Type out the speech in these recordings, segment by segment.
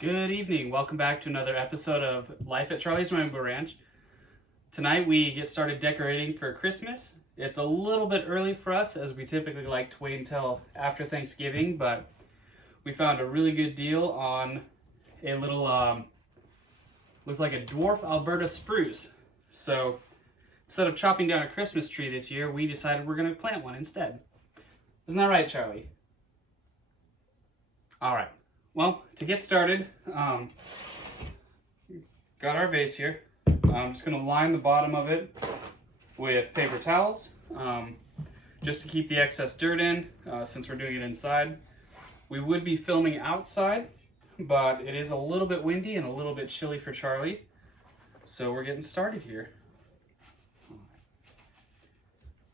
Good evening. Welcome back to another episode of Life at Charlie's Rainbow Ranch. Tonight we get started decorating for Christmas. It's a little bit early for us as we typically like to wait until after Thanksgiving, but we found a really good deal on a little, looks like a dwarf Alberta spruce. So instead of chopping down a Christmas tree this year, we decided we're going to plant one instead. Isn't that right, Charlie? All right. Well, to get started, got our vase here. I'm just going to line the bottom of it with paper towels, just to keep the excess dirt in, since we're doing it inside. We would be filming outside, but it is a little bit windy and a little bit chilly for Charlie, so we're getting started here.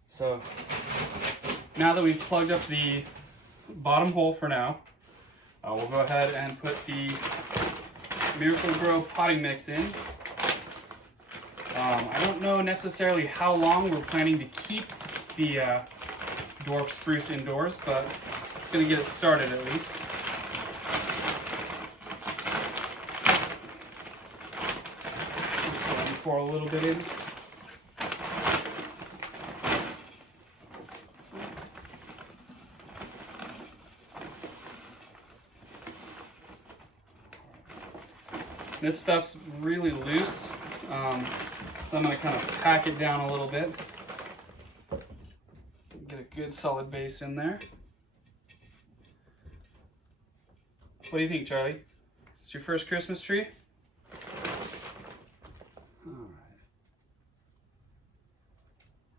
So now that we've plugged up the bottom hole for now, we'll go ahead and put the Miracle Grow potting mix in. I don't know necessarily how long we're planning to keep the dwarf spruce indoors, but I'm going to get it started at least. Pour a little bit in. This stuff's really loose, so I'm going to kind of pack it down a little bit. Get a good solid base in there. What do you think, Charlie? It's your first Christmas tree? All right.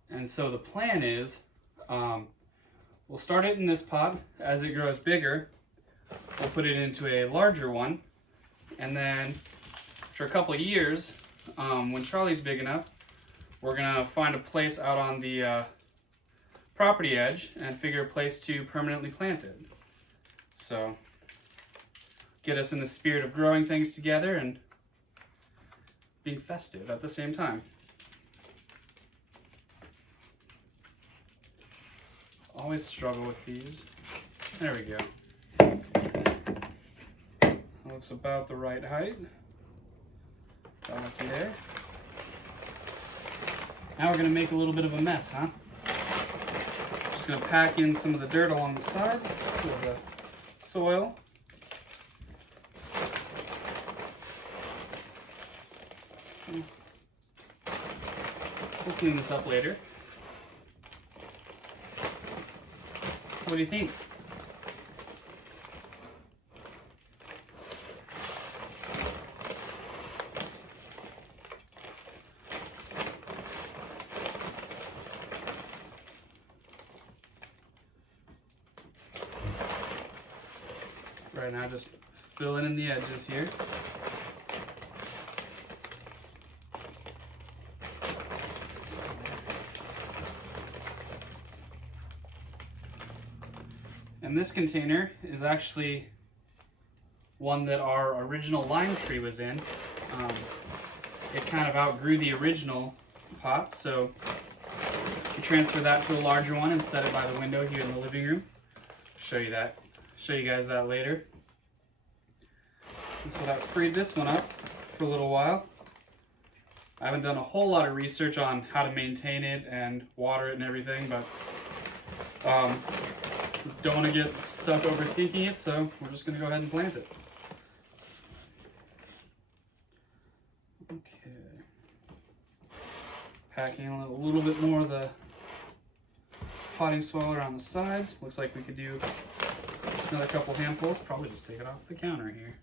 And so the plan is, we'll start it in this pot. As it grows bigger, we'll put it into a larger one. And then after a couple of years, when Charlie's big enough, we're gonna find a place out on the property edge and figure a place to permanently plant it. So get us in the spirit of growing things together and being festive at the same time. Always struggle with these. There we go. Looks about the right height. Back there. Now we're going to make a little bit of a mess, huh? Just going to pack in some of the dirt along the sides with the soil. We'll clean this up later. What do you think? Right now, just filling in the edges here. And this container is actually one that our original lime tree was in. It kind of outgrew the original pot, so we transferred that to a larger one and set it by the window here in the living room. Show you guys that later. And so that freed this one up for a little while. I haven't done a whole lot of research on how to maintain it and water it and everything, but don't want to get stuck overthinking it, so we're just going to go ahead and plant it. Okay. Packing a little bit more of the potting soil around the sides. Looks like we could do another couple handfuls. Probably just take it off the counter here.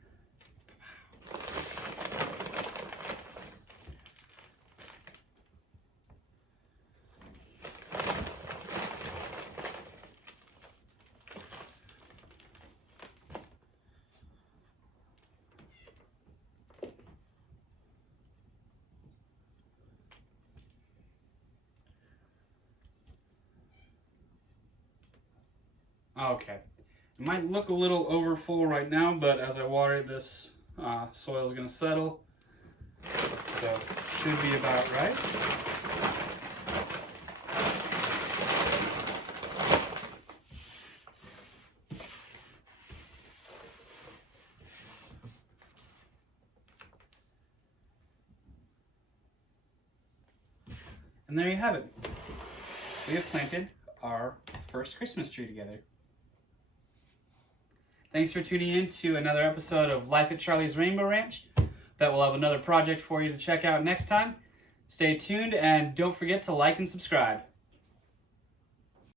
Okay. It might look a little over full right now, but as I water it, this soil is going to settle. So should be about right. And there you have it. We have planted our first Christmas tree together. Thanks for tuning in to another episode of Life at Charlie's Rainbow Ranch. Bet we'll have another project for you to check out next time. Stay tuned and don't forget to like and subscribe.